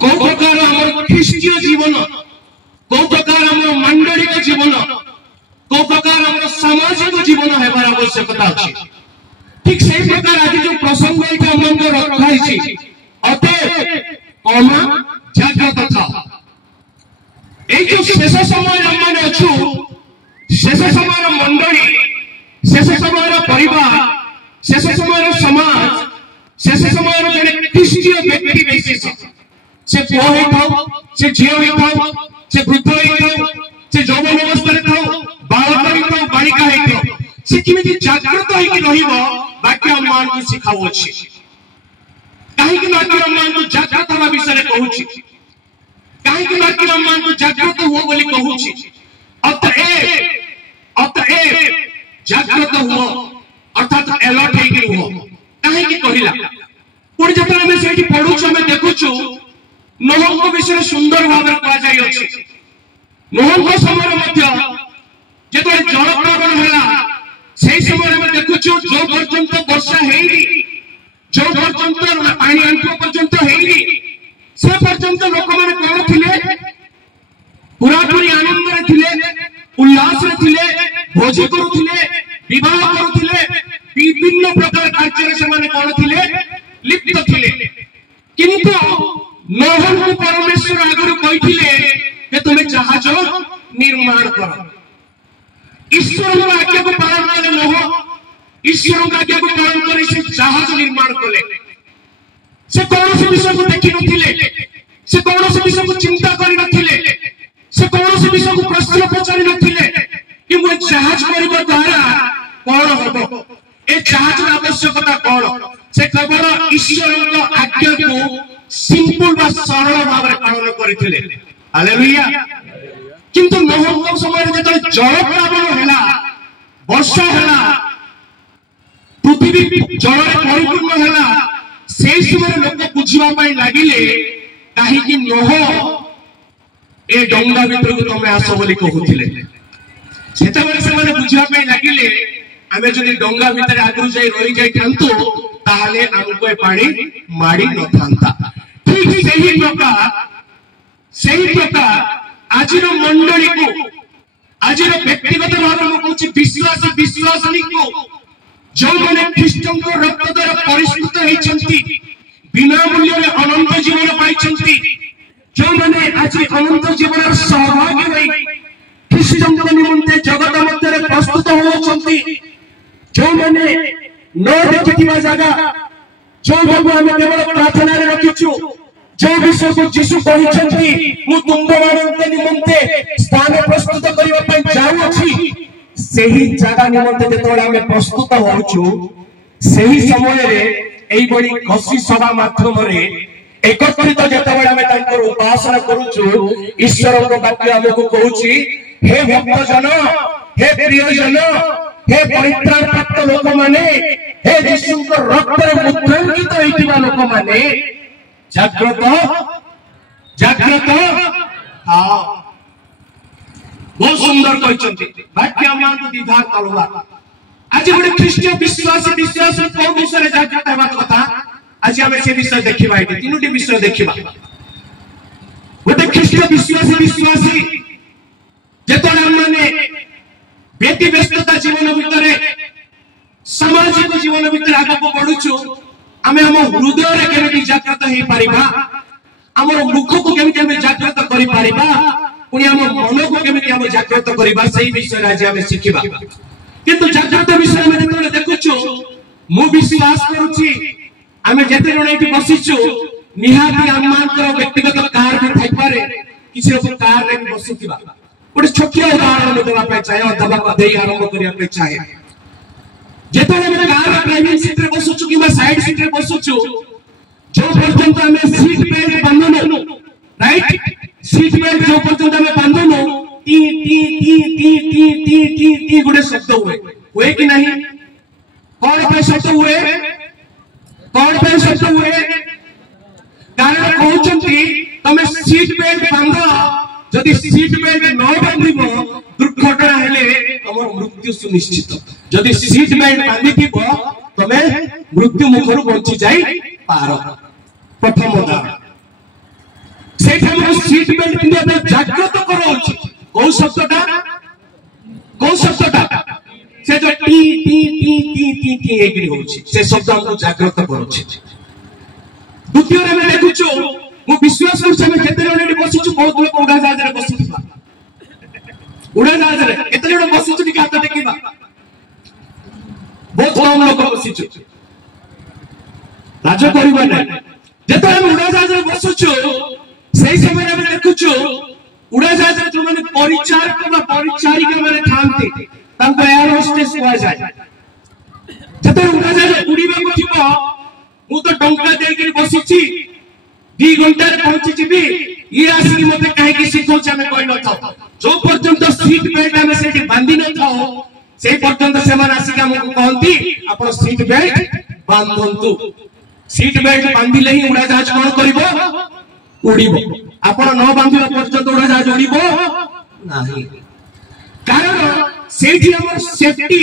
कौ प्रकार आम ख्रीष्टीय जीवन कौ प्रकार आम मांडलिक जीवन कौ प्रकार आम सामाजिक जीवन हेबार आवश्यकता अच्छी ठीक से प्रकार आज जो प्रसंग रखाई अतः जाग्रत था जो शेष समय आम अच्छु शेष समय मंडली शेष समय परिवार शेष समय समाज शेष समय जड़े ख्रीष्टीय व्यक्ति विशेष से पुओ होता से झील होता से वृद्ध होता से यौवन अवस्था था बालक होता बालिका होता से किमिति जागृत होइकि रहिबो बाकी मान को सिखाउ अछि काहे कि बाकी मान को जागृत होबा विषय कहूछि काहे कि बाकी मान को जागृत हो बोली कहूछि अतएव जागृत हो अर्थात अलर्ट होइकि हो काहे कि कहिला पुणी जब हमें सेठी पढुछु हमें देखुछु नोह को विषय सुंदर भाव कहा जाय अछि नोह को समय मध्य जेतो जलप्लावन होला सेही समय में देखुछु जो पर्यंत वर्षा हेइनी जो पर्यंत पानी अंक पर्यंत हेइनी से पर्यंत लोक माने कोन थिले पूरा पूरी आनंद रे थिले उल्लास रे थिले भोज करूथिले विवाह करूथिले विभिन्न प्रकार कार्य से माने कोन थिले लिप्त थिले किंतु नोह को परमेश्वर आगुर कहिथिले जे तुमे जहाज निर्माण करो ईश्वर को आज्ञा को पालन करे नोह ईश्वर को आज्ञा को पालन करे से जहाज निर्माण कले से कौन से विषय को देखि नथिले से कौन से विषय को चिंता करि नथिले से कौन से विषय को प्रश्न पचारि नथिले कि मो जहाज करबा द्वारा कोन होबो ए जहाज आवश्यकता कोन से केवल ईश्वर को आज्ञा को सिंपल बा सरल भाव रे पालन करिथिले हालेलुया किंतु नोह समय जब जलप्लावन होला वर्षा होला पृथ्वी जल परिपूर्ण होला से समय लोक बुझिबा पई लागिले काहे कि नोह ए डंगा भीतर को तमे आसो बोली कहउथिले सेता बेले से माने बुझिबा पई लागिले आमे जदि डंगा भीतर आगु जाई रही जाई थांतु ताहाले हमको ए पानी माडी न थांता ठीक सही प्रकार आज मंडली को आज व्यक्तिगत भाव में कहूँ विश्वासी विश्वासिनी को जो मैंने ख्रीष्टन को रक्त द्वारा परिष्कृत होती बिना मूल्य अनंत जीवन पाई जो मैंने आज अनंत जीवन सहभागी हुई ख्रीष्टन निमंते जगत मध्य प्रस्तुत होती जो मैंने न देखि जगह जो भगवान केवल प्रार्थना रखीचु जो विषय को यीशु कहते मु तुमମାନଙ୍କ निमंते स्थान प्रस्तुत करिवा पई जाउ अछि सेही जागा निमंते जेतोला हम प्रस्तुत होउछु सेही समय रे एई बडी खसी सभा माध्यम रे एकत्रित जेतोला हम तांकर उपासना करूछु ईश्वर को वाक्य हमको कहूची हे भक्त जन हे प्रिय जन हे परित्राण प्राप्त लोक माने हे यीशु को रक्त रे मुद्रांकित होइतिबा लोक माने जागृत जागृत हाँ बहुत सुंदर कहते वाक्य मान दीधार तलवार आज गोटे ख्रीष्टीय विश्वासी विश्वास कौन विषय जागृत होगा कथा आज आम से विषय देखा तीनोटी विषय देखा गोटे ख्रीष्टीय विश्वासी विश्वासी जेतोला माने व्यक्ति व्यस्तता जीवन भितर सामाजिक जीवन भितर आगक बढ़ुछु आमे हम हृदय रे केमिति जागृत हे परिबा हमर मुख को केमिति हम जागृत करि परिबा पुनी हम मन को केमिति हम जागृत करिबा सही विषय आज हम सिखिबा किंतु जागृत विषय में जेतोले देखुछु मु विश्वास करूछि आमे जेते जण एठी बसिछु निहाती आमांतर व्यक्तिगत कार भी थाई पारे किसी रो कार रे बसिथिबा गोटे छोटिया उदाहरण देबा पे चाहे दबा को देई आरंभ करिया पे चाहे जेतोले हम कार ड्राइविंग सीट रे बसुछु किबा साइड सीट रे बसुछु जो पर्यंत हमें सीट बेल्ट बांधनो राइट सीट बेल्ट जो पर्यंत हमें बांधनो टी टी टी टी टी टी टी टी गुडे शब्द हुए कि नहीं कौन पे शब्द हुए कारण कहउचंती तमे सीट बेल्ट बांधो जदि सीट बेल्ट न बांधिबो दुर्घटना हेले हमर मृत्यु सुनिश्चित जदि सीट बेल्ट बांधिथिबो तमे मृत्यु मुखरु बंची जाई पार प्रथम उदाहरण सीट बेल्ट पिंधिया जागृत कराउछि को शब्दटा से जो टी टी टी टी टी टी एग्री होछि से शब्द हमको जागृत करूछि। द्वितीय रे मैं देखुछु मु विश्वास करू हम केते जण बसिछु बहुत लोक उड़ा जहाज रे बसिथिबा उड़ा जहाज रे केते जण बसिछु टिके हाथ टेकिबा बहुत कम लोक बसिछु राज करबा नै जेते हम उड़ा जहाज रे बसिछु सेही समय रे देखुछु उड़ा जहाज रे जो माने परिचारक बा परिचारिका माने थांती तांको एयर होस्टेस हुआ जाय जेते उड़ा जहाज उड़ीबा को थिबो मु तो डंका दे के बसिछि 2 घंटा रे पहुंची जिबी ई राशि मते काहे कि सिखौछ हमें कहलो था जो पर्यंत सीट बेल्ट हमें सेठी बांधी न था से पर्यंत से मन आसी हमको कहंती आपण सीट बेल्ट बांधंतु सीट बेल्ट बांधिले ही उड़ा जहाज कोन करिवो उड़ीबो आपण न बांधिला पर्यंत उड़ा जहाज उड़ीबो नाही कारण सेठी हमर सेफ्टी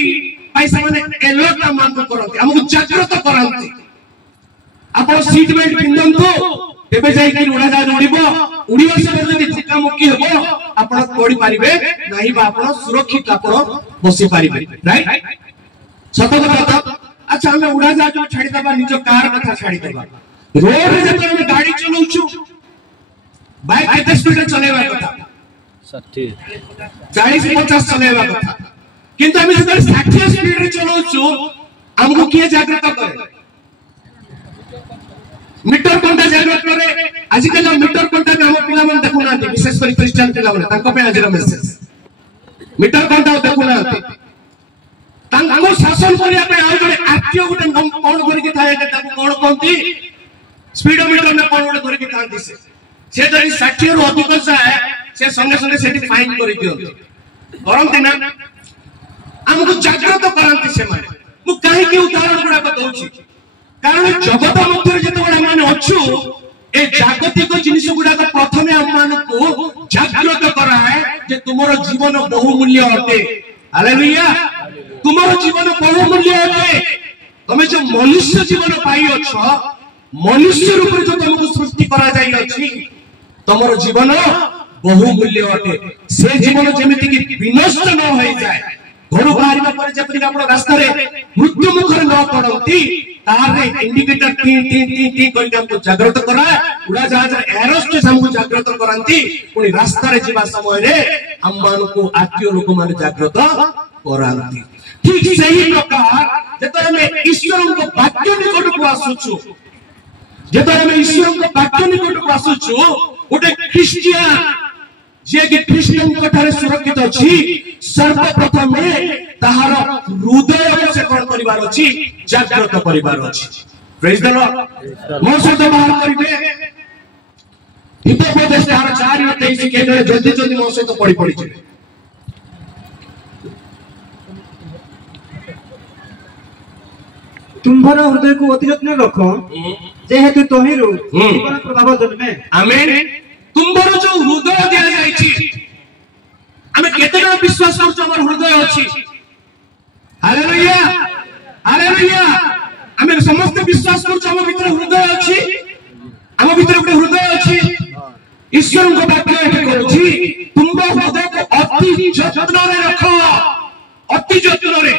पैसा माने एलर्ट मान करंती हमको जागृत करंती आपण सीट बेल्ट पिंधंतु तेबे जाई कि उड़ा जहाज उड़ीबो उड़ीबा समय जदी धक्का मुक्की हेबो आपण पड़ी पारिबे नाही बा आपण सुरक्षित आपण बसी पारिबे राइट सत कथा। अच्छा हमें उड़ा जहाज छाड़ी दबा निजो कार कथा छाड़ी दबा रोड रे जब हम गाड़ी चलाउछु बाइक केते स्पीड रे चलेबा कथा 60 40 50 चलेबा कथा किंतु हम जब 60 स्पीड रे चलाउछु हमको किए जागृत करे मीटर कोंटा जागृत करे आजिकल मीटर कोंटा में हम पिला मन देखु ना विशेष कर क्रिश्चियन पिला मन तांको पे आज मेसेज मीटर कोंटा देखु ना तांको शासन करिया पे आ जड़े आरटीओ गुटे कोन करि के थाए के ताको कोन कोंती स्पीडोमीटर में कोन गुटे करि के थांती से जड़ी 60 रु अधिक जाए से संगे संगे सेठी फाइन करि दियो करंती ना हमको जागृत करंती से माने मु काहे कि उदाहरण गुडा को दउची कारण जगत मध्य जेतबेला माने अछु ए जागतिक जिनिस गुडा को प्रथमे हम मान को जागृत कराए जे तुमरो जीवन बहुमूल्य अटे हालेलुया तुमरो जीवन बहुमूल्य अटे तमे जो मनुष्य जीवन पाई अछ मनुष्य रूप जो तुमको सृष्टि करा जाई अछि तुमरो जीवन बहुमूल्य अटे से जीवन जेमिति कि विनष्ट न होई जाय घर बाहर पर जब आपण रास्ता रे मृत्यु मुखर न पड़ती तारे इंडिकेटर टी टी टी टी कोन हमको जागृत करा उड़ा जहाज एरोस्टेस हमको जागृत करंती पुनी रास्ता रे जीवा समय रे हम मान को आत्यो लोक मान जागृत करंती ठीक सही प्रकार जेतरे में ईश्वर को वाक्य निकट को आसुछु जेतरे में ईश्वर को वाक्य निकट को आसुछु उटे क्रिश्चियन जे कि क्रिश्चियन कठारे सुरक्षित अछि सर्वप्रथम ताहार हृदय से कोन परिवार अछि जागृत परिवार अछि प्रेज द लॉर्ड मो शब्द बाहर करिवे हितोपदेश 4 और 23 के जरे जल्दी जल्दी मो से तो पड़ी छी तुम्हारा हृदय को अति यत्न रखो जेहेतु तोहिरु जीवन प्रभाव जन्मे आमेन तुम्हारा जो हृदय दिया जाय छी हमें केतना विश्वास करछ हमर हृदय अछि हालेलुया हालेलुया हमें समस्त विश्वास करछ हम भीतर हृदय अछि हम भीतर एक हृदय अछि ईश्वर को वाक्य है कहछि तुम हृदय को अति जत्न रे रखो अति जत्न रे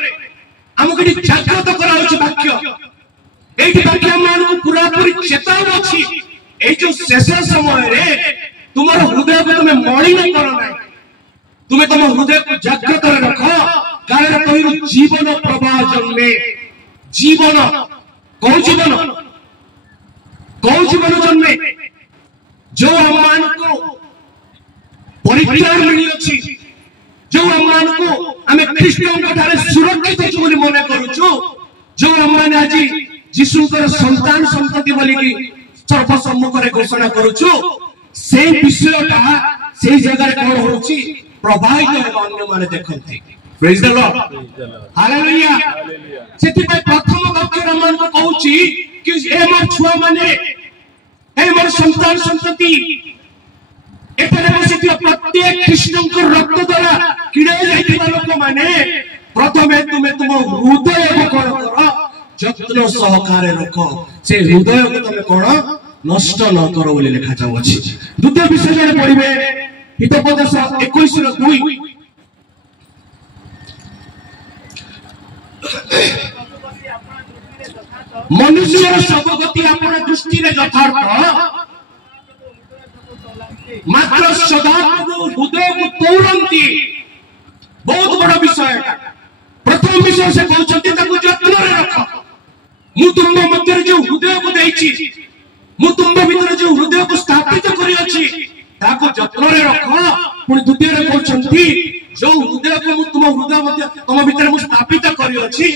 हमको जागृत कराउछि वाक्य एठी वाक्य मान को पूरा पूरी चेतावनी अछि ए जो शेष समय रे तुम्हारा हृदय को तुम्हें मलिन करो नहीं तुम्हें तुम हृदय को जागृत रखो कारण तोहिर जीवन प्रवाह जन्मे जीवन कौ जीवन जन्मे जो हममान को परित्राण मिली अछि जो हममान को हमें ख्रीष्टियन कठारे सुरक्षित अछि बोली मने करूछु जो हममान आज यीशुकर संतान संतति बोली की सर्व सम्मुख रे घोषणा करूछु से विषयटा से जगह कोन होछि प्रभावित हेबा अन्य माने देखंती प्रेज द लॉर्ड हालेलुया सेति पे प्रथम वाक्य रमान को कहूछि कि ए मोर छुआ माने ए मोर संतान संतति एपरे बसिथिया प्रत्येक कृष्ण को रक्त द्वारा किड़े जाइथिबा लोक माने प्रथमे तुमे तुम हृदय को कोन करो जत्न सहकारे रखो से हृदय को तुमे कोन नष्ट न कर बोली लिखा जाउछि। द्वितीय विषय जने पढिबे हितोपदेश 21:2 मनुष्य सबगति अपना दृष्टि रे यथार्थ मात्र सदाप्रभु हृदय को तोड़ती। बहुत बड़ा विषय। प्रथम विषय से कहते जत्न रख। मु तुम मध्य जो हृदय को देछि, मु तुम भीतर जो हृदय को स्थापित करी अछि ताको जत्न रख। पुणी द्वितीय कहते जो हृदय को तुम हृदय मध्य तुम भीतर मु स्थापित करी अछि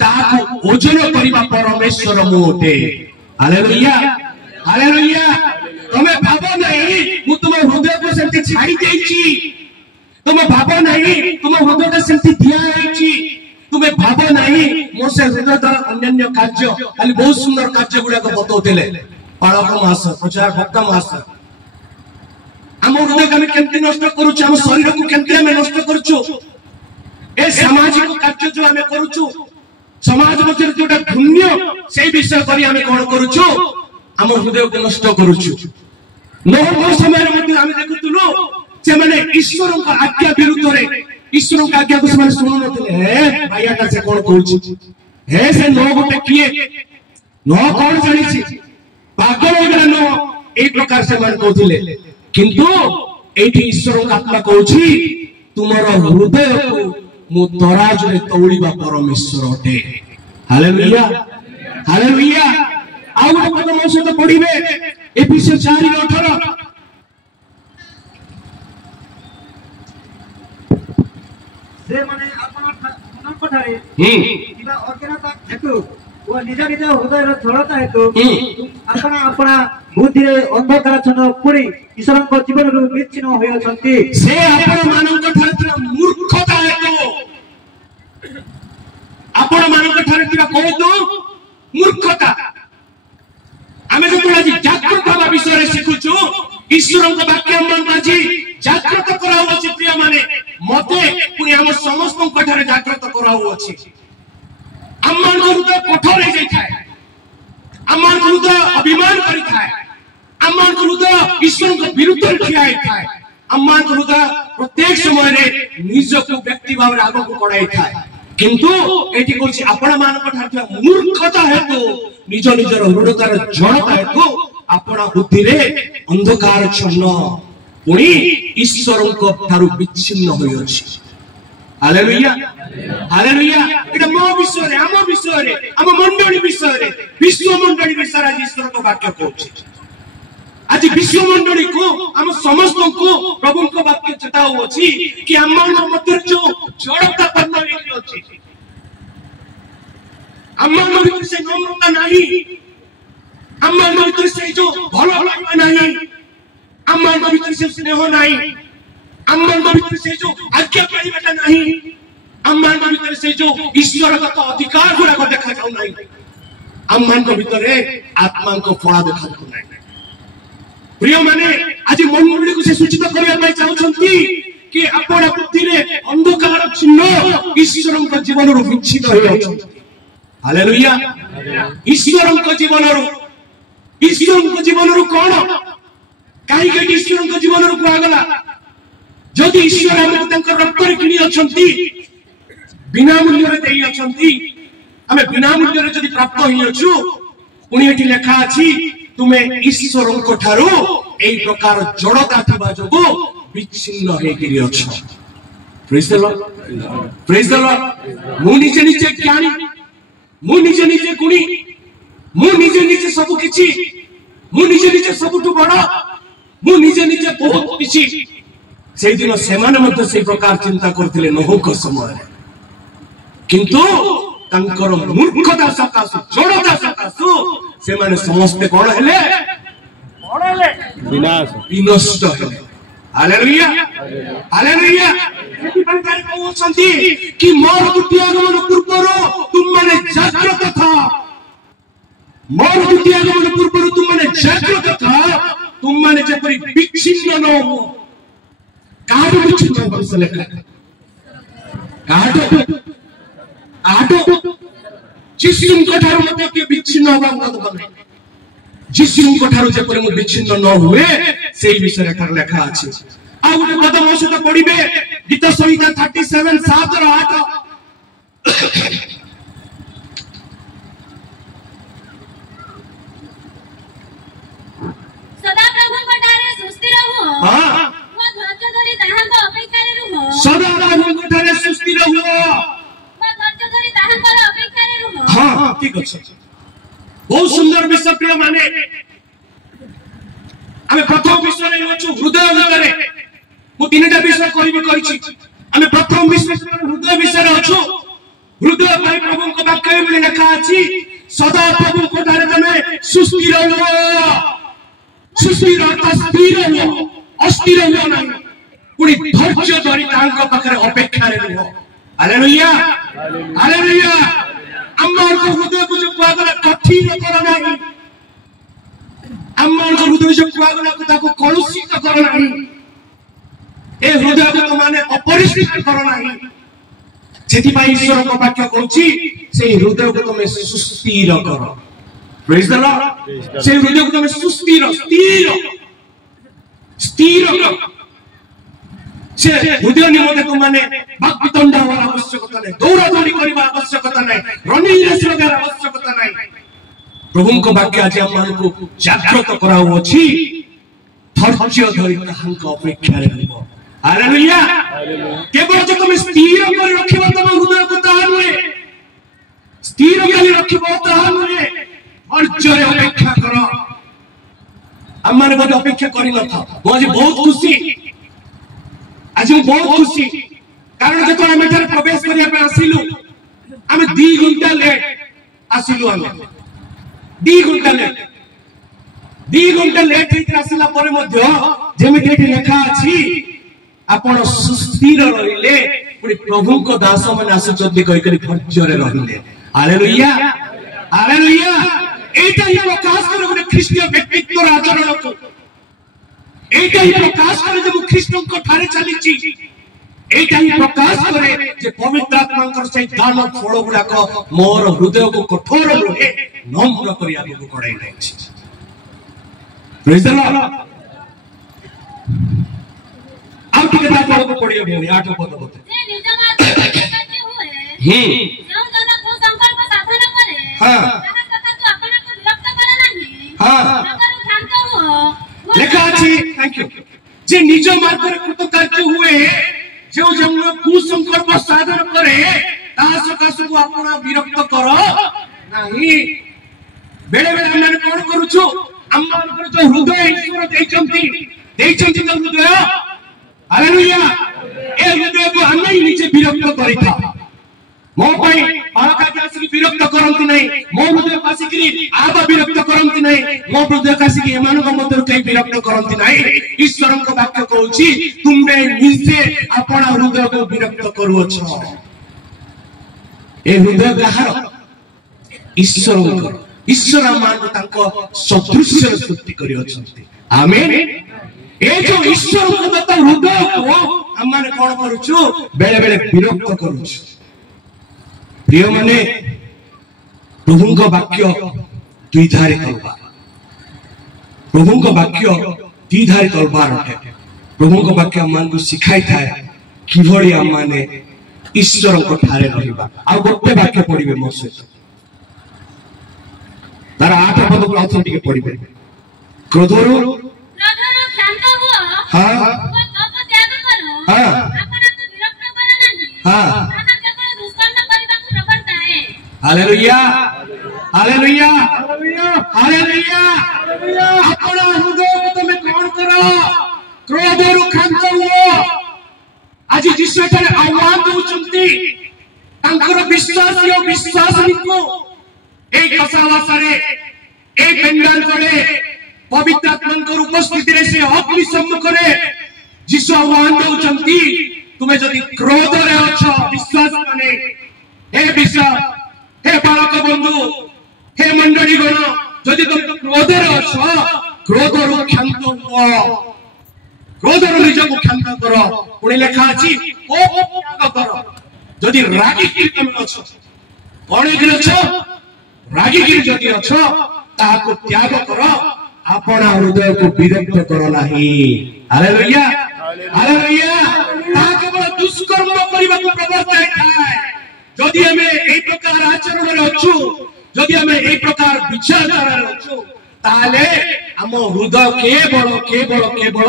ताको ओजन करिबा परमेश्वर मोटे। Hallelujah hallelujah. तुम्हें भाव नहीं मु तुम हृदय को सेमती छाड़ी देछि, तुम भाव नहीं तुम हृदय को सेमती दिया देछि, तुम्हें भाव नहीं मो से हृदय द्वारा अन्य कार्य खाली बहुत सुंदर कार्य गुडा को बतौतेले। पालक मास प्रचार भक्त मास हम हृदय को केमती नष्ट करूछु, हम शरीर को केमती हम नष्ट करूछु, ए सामाजिक कार्य जो हम करूछु समाज मध्य जोटा पुण्य से विषय करी हम कोन करूछु हम हृदय को नष्ट करूछु। नोह समय मध्य हम देखुतुलो से माने ईश्वर का आज्ञा विरुद्ध रे ईश्वर का आज्ञा को से माने सुनु नथिले। हे भाईयाटा से कोन कहूछि हे से नोह गोटे किए नोह कोन जानि छी पागल हो गेला नोह एक प्रकार से मान कहउथिले। किंतु एठी ईश्वर का आत्मा कहउछि तुमर हृदय को मु तराजु रे तौलिबा परमेश्वर अटे। Hallelujah hallelujah. आउ गोटे पद मो सहित पढिबे एफिसियंस 4:18 से माने अपन पठारे किबा अज्ञानता हेतु वो निज निज हृदय रो छलता हेतु अपना अपना बुद्धि रे अंधकार छन पुरी ईश्वर को जीवन रो विच्छिन्न होय अछंती। से आपण मानक ठारे थिला मूर्खता हेतु आपण मानक ठारे थिला कहतो मूर्खता। आमे जो आज जागृत हवा विषय शिखुछु ईश्वर को वाक्य मन आज जागृत कराउ अछि। प्रिय माने मते पुनी हम समस्त को ठारे जागृत कराउ अछि। अम्मान को हृदय कठोर हो जाए, अम्मान को हृदय अभिमान करी थाए, अम्मान को हृदय ईश्वर को विरुद्ध ठिया थाए, अम्मान को हृदय प्रत्येक समय रे निज को व्यक्ति भाव रे आगो को कढाई थाए। किंतु एठी कोछि आपण मानक ठार मूर्खता हेतु निज निजर हृदयर जड़ता हेतु आपण बुद्धि रे अंधकार छन्न पुणी ईश्वर को ठारू विच्छिन्न होय अछि। Hallelujah hallelujah. एटा मो विषय रे हम विषय रे हम मंडली विषय रे विश्व मंडली विषय आज ईश्वर को वाक्य कहछि। आज विश्व मंडली को हम समस्त को प्रभु को वाक्य चेताउ अछि कि अम्मान मध्य जो जड़ता पन्न होई अछि, अम्मान भीतर से नम्रता नहीं, अम्मान भीतर से जो भलो लागबा नहीं, अम्मान भीतर से स्नेह नहीं, अम्मान भीतर से जो आज्ञा पाइबाटा नहीं, अम्मान भीतर से जो ईश्वरगत अधिकार गुड़ा को देखा जाउ नहीं, अम्मान भीतर आत्मा को फला देखा जाउ नहीं। प्रिय माने आज मंडली को से सूचित करिया पई चाहउछंती कि आपण बुद्धि रे अंधकार चिन्ह ईश्वर को जीवन रो विच्छिन्न होय अछि। हालेलुया। ईश्वर को जीवन रो कोन काई के ईश्वर को जीवन रो कुआगला जदि ईश्वर हम तंकर रक्त रे किनी अछंती बिना मूल्य रे देई अछंती हमें बिना मूल्य रे जदि प्राप्त होई अछु पुनी एठी लेखा अछि तुमे ईश्वर को ठारो एई प्रकार जड़ता थिबा जोगो विच्छिन्न हे गिरि अछ। Praise the Lord praise the Lord. मु निजे निजे ज्ञानी, मु निजे निजे गुणी, मु निजे निजे सब किछि, मु निजे निजे सबटु बड़ा, मु निजे निजे बहुत किछि। से दिन सेमाने मध्य से प्रकार चिंता करथिले नोह को समय, किंतु तांकर मूर्खता सकासु जड़ता सकासु से माने समस्त कोन हेले विनष्ट हेले। Hallelujah hallelujah. एति प्रकार कहउछंती कि मोर द्वितीय आगमन पूर्वरो तुम माने जागृत था, मोर द्वितीय आगमन पूर्वरो तुम माने जागृत था, तुम माने जेपरि विच्छिन्न न हो। काटो विच्छिन्न बस लेखा काटो आटो जिसुम कठार मते के विच्छिन्न होबा मत बने जीशुଙ୍କ ଠାରୁ ଯେପରି ମୁଁ ବିଚ୍ଛିନ୍ନ ନ ହୁଏ ସେଇ ବିଷୟରେ ଏଠାରେ ଲେଖା ଅଛି। ଆଉ ଗୋଟେ ପଦ ମୋ ସହିତ ପଢିବେ ଗୀତ ସଂହିତା 37 7 ର 8। सदा प्रभुଙ୍କ ଠାରେ ସୁସ୍ଥିର ହୁଅ। ହଁ ମୋ ଧୈର୍ଯ୍ୟ ଧରି ତାହାଙ୍କ ଅପେକ୍ଷାରେ ରୁହ। ସଦା ପ୍ରଭୁଙ୍କ ଠାରେ ସୁସ୍ଥିର ହୁଅ। ମୋ ଧୈର୍ଯ୍ୟ ଧରି ତାହାଙ୍କର ଅପେକ୍ଷାରେ ରୁହ। ହଁ ଠିକ ଅଛି। बहुत सुंदर विषय प्रिय माने आमे प्रथम विषय रे अछु हृदय भितरे मु तीनटा विषय कहबी कहिछि। आमे प्रथम विषय हृदय विषय रे अछु। हृदय भाई प्रभु को वाक्य में लिखा अछि सदा प्रभु को ठारे तमे सुस्थिर हो। सुस्थिर अर्थात स्थिर हो, अस्थिर हो नहीं, पुरी धैर्य धरि तांक पाखरे अपेक्षा रे रहो। Hallelujah hallelujah. अम्मार को हृदय को जो कुआगला कठिन कर नहीं, अम्मार को हृदय जो कुआगला को ताको कलुषित कर नहीं, ए हृदय को तो माने अपरिष्कृत कर नहीं। जेति भाई ईश्वर को वाक्य कहूची से हृदय को तुम सुस्थिर करो। Praise the Lord. से हृदय को तुम सुस्थिर स्थिर स्थिर करो। से हृदय निमंते तुम माने वाक्पतंड होवा आवश्यकता नहीं, दौड़ा दौड़ी करबा आवश्यकता नहीं, रनिंग रेस लगार आवश्यकता नहीं। प्रभु को वाक्य आज हम को जागृत कराउ अछि धैर्य धरि ताहांक अपेक्षा रे रहबो। हालेलुया केवल जो तुम स्थिर कर रखिबो तुम हृदय को ताहा नुए, स्थिर कर रखिबो ताहा नुए, धैर्य रे अपेक्षा करो। हम माने बहुत अपेक्षा करि न था। मो आज बहुत खुशी, आज मैं बहुत खुशी कारण जो आम प्रवेश करने आसिलु आम 2 घंटा लेट आसिलु। आम 2 घंटा लेट आसला पर जमिति लेखा अछि आपण सुस्थिर रहिले पुरी प्रभु को दास मन आसुचंती कहि करि धैर्य रे रहिले। Hallelujah hallelujah. एटा ही प्रकाश करे गोटे ख्रीष्टीय व्यक्तित्व आचरण को, एटा ही प्रकाश करे जे ख्रीष्ट को ठारे चलीची, एटा ही प्रकाश करे जे पवित्र आत्मांकर से दान फल गुडा को मोर हृदय को कठोर रहे नम्र करिया को कढाई नै छी। Praise the Lord. आउ के बात को पढियो भनी 8 पद होते जे निज मार्ग करते हुए जो जन को संकल्प साधन करे हां ताहा कथा तो अपना को विरक्त करे नाही। हां नगर शांत हो लेखा अछि। Thank you. जे निज मार्ग रे कृतकार्य हुए जो जन कुसंकल्प साधन करे ताहा सकाश को अपना विरक्त करो नाही। बेले बेले हम कोन करूछु हम जो हृदय ईश्वर देइचंती तो हृदय। हालेलुया। ए हृदय को हम ही नीचे विरक्त करिथा। मो पई बालका जासी विरक्त करंती नहीं, मो हृदय पासिकरी आबा विरक्त करंती नहीं, मो हृदय कासिकी एमान को मध्य कई विरक्त करंती नहीं। ईश्वर को वाक्य कहूची तुमे नीचे अपना हृदय को विरक्त करूछ। ए हृदय कहार ईश्वर को, ईश्वर मान तांको सदृश्य सृष्टि करि अछंती। आमेन। ए जो ईश्वर को दत्त हृदय को हम माने कोन करूछु बेले बेले विरक्त करूछु। प्रिय माने प्रभु को वाक्य द्विधारी तलवार, प्रभु को वाक्य द्विधारी तलवार अटे। प्रभु को वाक्य मान को सिखाई थाए किभଳି हम माने ईश्वर को ठारे रहिबा। आ गोटे वाक्य पढिबे मो सहित तार 8 पद को आउथन टिके पढिबे। क्रोधरो शांत हुआ। हां वो पाप त्याग करो। हां अपना तो विरक्त करे नाही। हां ताहा केवल दुष्कर्म करबाकू प्रवृत्त है। Hallelujah hallelujah hallelujah. अपना हृदय को तुम कौन करो क्रोधरु क्षांत हुओ। आज जीशु एठारे आह्वान दउचंती तांकर विश्वासी और विश्वासिनी को एक कसावासरे एक पेंडाल तळे पवित्र आत्मांकर उपस्थिति रे से अग्नि सम्मुख रे जीशु आह्वान दउचंती तुमे जदि क्रोध रे अछ विश्वास माने हे विश्वास हे बालक बंधु हे मंडली गण जदि तुम क्रोध रे अछ क्रोधरु क्षांत हो, क्रोधरु निज को क्षांत करो। पुणी लेखा अछि कोप त्याग करो। जदि रागी की तुम अछ कोणी गिर अछ रागी गिर जदि अछ ताहाको त्याग करो अपना हृदय को विरक्त करो नाही। Hallelujah hallelujah. ताहा केवल दुष्कर्म करबा को प्रवर्ताय थाए। जदि हमें एई प्रकार आचरण रे अछु, जदि हमें एई प्रकार विचारधारा रे अछु, ताले हम हृदय केवल केवल केवल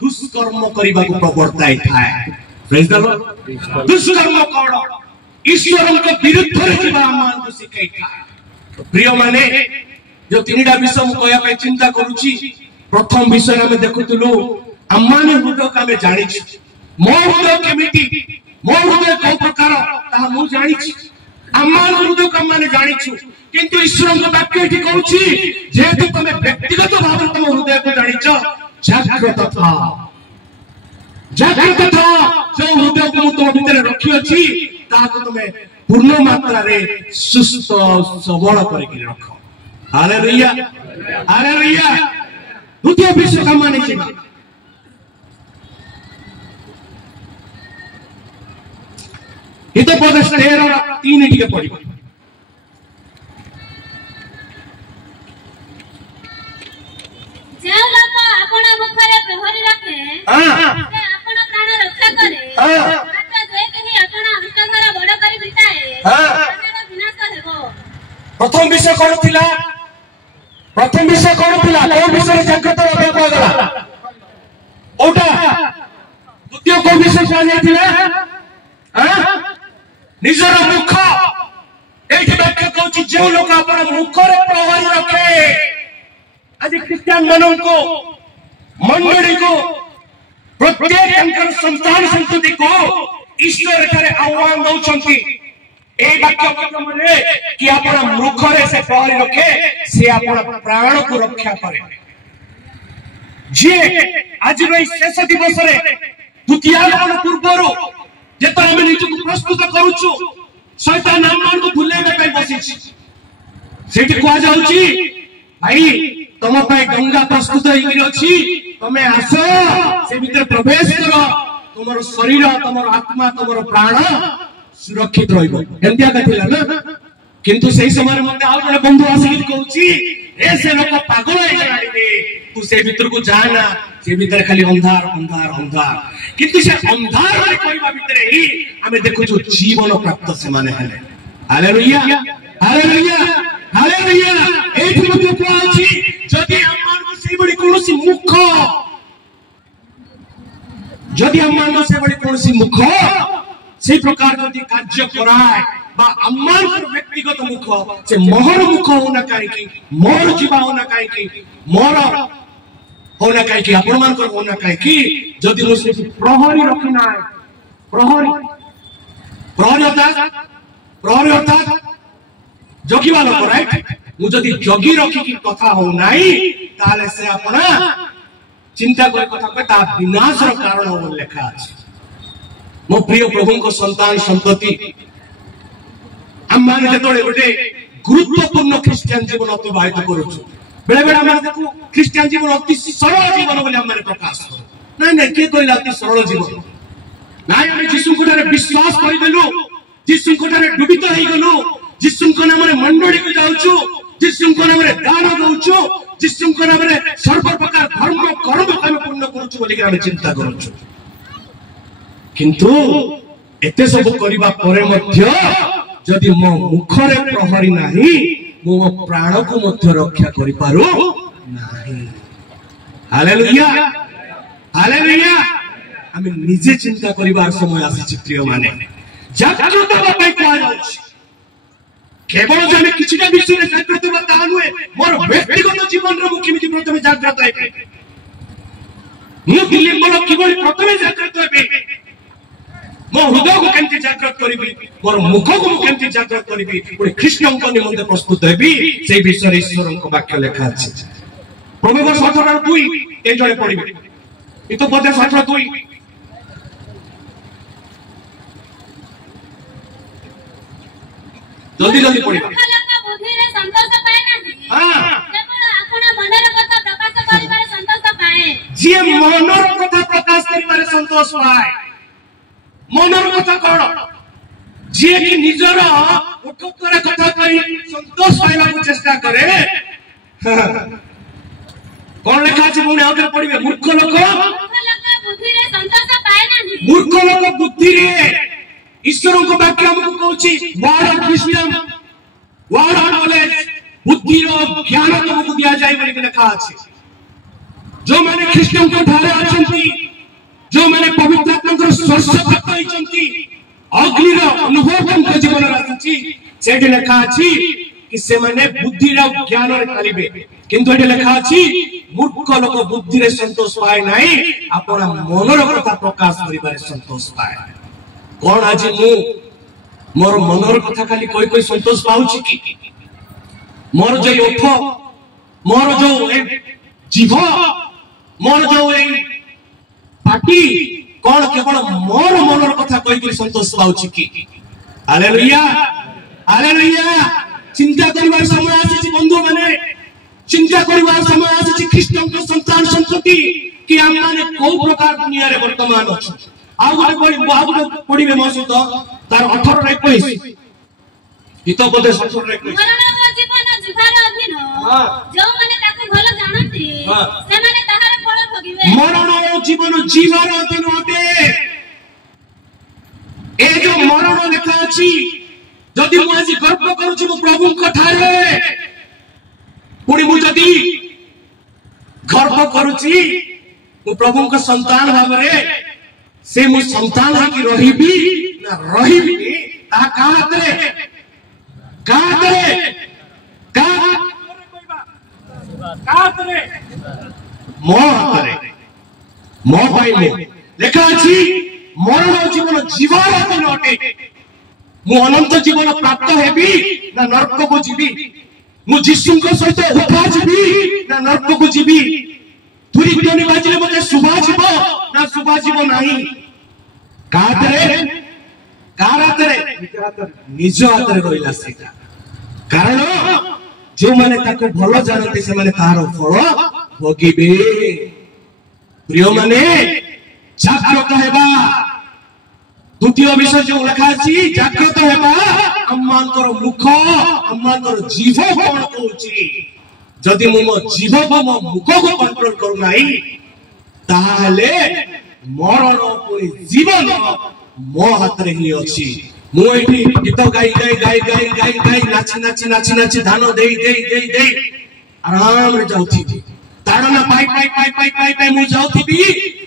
दुष्कर्म करबा को प्रवर्ताय थाए। Praise the Lord. दुष्कर्म करो ईश्वर के विरुद्ध रे जीवा मान को सिखाई था। प्रिय माने जो तीनटा विषय मु कहया पे चिंता करूची। प्रथम विषय हमें देखुतलु अम्माने हृदय का हमें जानि छी। मो हृदय केमिति, मो हृदय को प्रकार ता मु जानि छी। अम्मान हृदय का माने जानि छु, किंतु ईश्वर के वाक्य एठी कहूची जेतु तमे व्यक्तिगत भाव तम हृदय को जानि छ, जागृत था जागृत था। जो हृदय को तुम भीतर रखी अछि ताको तमे पूर्ण मात्रा रे सुस्थ सबल करके रखो। Hallelujah hallelujah. द्वितीय विषय का माने छी इतो पद 13 और 3 टिके पढिबो। जे लोक आपण मुखरे प्रहरी रखे से आपण प्राण रक्षा करे, मात्र जे केहि आपण अंतंगर बड़ करी बिताए तार विनाश हेबो। प्रथम विषय कोन थिला? प्रथम विषय कोन थिला? को विषय जागृत होबे को गला ओटा। द्वितीय को विषय कोन थिला? निजर मुख। एठी वाक्य कहूची जे लोक आपण मुखरे प्रहरी रखे। आज क्रिश्चियन मानव को मंडली को प्रत्येक अंकर संतान संतति को ईश्वर ठारे आह्वान दउछंती। ए वाक्य माने कि आपण मुखरे से प्रहरी रखे, से आपण प्राण को रक्षा करे। जे आज रही शेष दिवस रे द्वितीयागमन पूर्वरो जेतो हम निजको प्रस्तुत करूछु, शैतान हमन को भुलेबे पई बसिछि। सेठी कोआ जाउची भाई तुम गंगा प्रस्तुत होगी, तुम्हें आस से भीतर प्रवेश कर, तुम शरीर तुम आत्मा तुम प्राण सुरक्षित रहा। किंतु से समय जड़े बंधु आसिक कहूँ से लोक पागल तू से भीतर को जाना, से भीतर खाली अंधार अंधार अंधार। किंतु से अंधार भितर ही आम देखु जीवन प्राप्त से माने। Hallelujah hallelujah hallelujah. एठी मध्ये कोआ अछि जदि हमन से बड़ी कोनोसी मुख, जदि हमन से बड़ी कोनोसी मुख से प्रकार जदि कार्य कराय बा अम्मान व्यक्तिगत मुख से मोहर मुख होना काहे कि मोर जीवा होना काहे कि मोर होना काहे कि आपण मान को होना काहे कि जदि मुसे प्रहरी रखना है। प्रहरी प्रहरी अर्थात जगिवा लोक, राइट। मु जदि जगी रखी की कथा हो नाही ताले से अपना चिंता कर कथा को ता विनाश रो कारण हो लेखा अछि। मो प्रिय प्रभु को संतान संतति आम्माने जेतोळे गोटे गुरुत्वपूर्ण ख्रिस्टियन जीवन अतिबाहित करूछु। बेले बेले हम देखु ख्रिस्टियन जीवन अति सरल जीवन बोली हमने प्रकाश करू। नहीं नहीं के कहला अति सरल जीवन नाही। हम यीशु को ठारे विश्वास करि देलु, यीशु को ठारे डुबित होई गेलु, यीशु को नाम रे मंडली को जाउछु, यीशु को नाम रे दान दउछु, यीशु को नाम रे सर्व प्रकार धर्म कर्म हम पूर्ण करूछु बोली के हम चिंता करूछु। किंतु एते सब करिबा परे मध्य जदि मो मुखरे प्रहरी नाही, मो प्राण को मध्य रक्षा करि पारो नाही। Hallelujah hallelujah. हम निजे चिंता करिबार समय आसी प्रिय माने। जागृत होबा पई कोआ जाउछि। केवल जे हमें किछटा विषय रे जागृत होबा ता नुहे, मोर व्यक्तिगत जीवन रे मु किमिति प्रथमे जागृत हेबे, मु दिल्ली बोलो किबोली प्रथमे जागृत हेबे, मो हृदय को केमति जागृत करिबी, मोर मुख को केमति जागृत करिबी, पुणी कृष्ण को निमंते प्रस्तुत हेबी। से विषय ईश्वर को वाक्य लेखा अछि। प्रभु 18:2 ए जळे पढिबे। इतो पदे 18:2 जल्दी जल्दी पढिबा। बुद्धि रे संतोष पाए नाही, केवल आपण मनर कथा प्रकाश करिबारे संतोष पाए। जे मनर कथा प्रकाश करिबारे संतोष पाए। मनर कथा कोन? जे कि निजर उठोत्तर कथा कहि संतोष पाइबा चेष्टा करे, कौन लिखा अछि पुणी आउथरे पढिबे मूर्ख लोक बुद्धि रे संतोष पाए नाही मूर्ख लोक बुद्धि रे ईश्वर को वाक्य हमको कहउछि word of wisdom word of knowledge बुद्धि रो ज्ञान तुमको दिया जाय बोली लिखा अछि जो माने ख्रीष्टियन को ठारे अछंती जो माने पवित्र आत्मा को स्पर्श प्राप्त होइचंती अग्नि रो अनुभव तुमको जीवन राखछि सेठी लिखा अछि कि से माने बुद्धि रो ज्ञान रे करिवे किंतु एठी लिखा अछि मूर्ख लोक बुद्धि रे संतोष पाए नाही आपण मन रो कथा प्रकाश करिबारे संतोष पाए कोन आज मु मोर मन रो कथा खाली कोई कोई संतोष पाउछि कि मोर जो ओठ मोर जो जीव मोर जो पाटी कौन केवल मोर मन कथा कही संतोष पाउछि कि हालेलुया हालेलुया चिंता करिवार समय आसी बंधु माने चिंता करिवार समय आसी ख्रीष्टियन को संतान संतति कि हम माने को प्रकार दुनिया रे वर्तमान अछि आ गोटे पढिबे मो सहित तार 18 रे 21 हितोपदेश 18 रे 21 मरण जीवन जिभार अधीन जो माने ताको भलो जानନ୍ତି से माने ताहार फल भोगिबे मरण जीवन जीवार अधीन होते ए जो मरण लेखा अछि जदि मु आज गर्व करूछि मु प्रभु को ठारे पुणी मु जदि गर्व करूछि मु प्रभु को संतान भाव रे से मु संतान की रहिबी ना रहिबी ता का हातरे मो हातरे मो भाई मो लेखा अछि मरण जीवन जीवार अधीन अटे मु अनंत जीवन प्राप्त हेबी ना नरक को जीवी मु यीशु को सहित उठा जीवी ना नरक को जीवी तुरी ध्वनि बाजिले मते सुभा जीव ना सुभा जीव नाही कातरे कारातरे निज हातरे रहिला सेटा कारण जो माने ताको भलो जानते से माने तारो फल भोगिबे प्रिय माने जागृत हेबा द्वितीय विषय जो लिखा अछि जागृत हेबा अम्मांकर मुख अम्मांकर जीव कोन कहउछि जदि मो जीव मो मुख को कंट्रोल करू नाही ताहाले मरण कोई जीवन मो हाथ रे ही अछि मु एठी गीत गाई नाची धान दे आराम रे जाउथि ताड़ना पाई मु जाउथि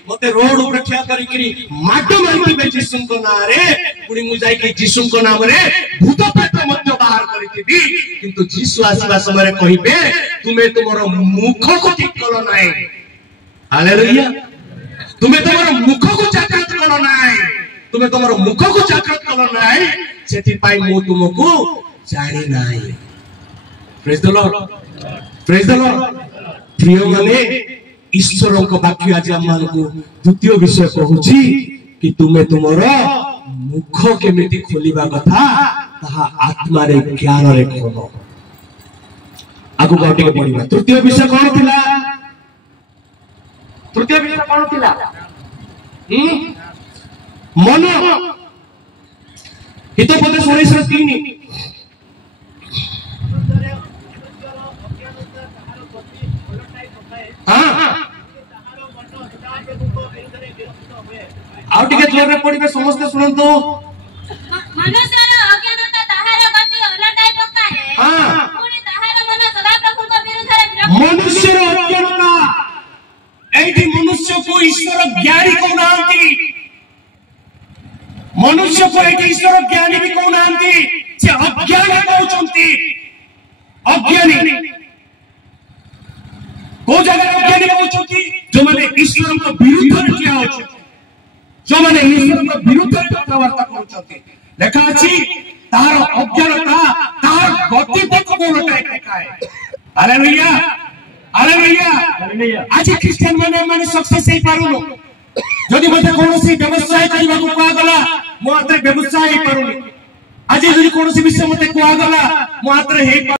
मते रोड ऊपर ठिया करी माटो मारिबे यीशु को नाम रे पुणी मु जाई के यीशु को नाम रे भूत प्रेत मध्य बाहर करिथिबी किंतु यीशु आसीबा समय कहिबे तुमे तुमर मुख को ठीक कलो नाही हालेलुया तुमे तुमर मुख को जागृत कलो नाही तुमे तुमर मुख को जागृत कलो नाही सेति पाई मु तुमको जानि नाही प्रेज द लॉर्ड प्रिय माने ईश्वर को वाक्य आज हमन को द्वितीय विषय कहूची कि तुमे तुमर मुख केमिति खोलिबा कथा ताहा आत्मा रे ज्ञान रे खोलो आगु गाउटे के पढिबा तृतीय विषय कोन थिला मन हितोपदेश 19:3 पढ़े समस्त शुणु मनुष्यर अज्ञानता ताहार गति ओलटाई पकाए पुणी ताहार मन सदा प्रभु को विरुद्ध रे विरोध मनुष्यर अज्ञानता एठी मनुष्य को ईश्वर ज्ञानी को नांती मनुष्य को एठी ईश्वर ज्ञानी भी को नांती से अज्ञानी कहउचंती अज्ञानी को जगह अज्ञानी कहउचंती जो माने ईश्वर को विरुद्ध रे किया होछ जो माने ईश्वर को विरुद्ध रे कथावार्ता करूछंती लेखा अछि तार अज्ञानता तार गति पथ को लटाई देखाए हालेलुया हालेलुया आज क्रिश्चियन माने सक्सेस हे पारुनो जदि मते कोनोसी व्यवसाय करबा को कहा गला मो हाथ रे व्यवसाय हे पारुनी आज जदि कोनोसी विषय मते कहा गला मो हाथ रे हे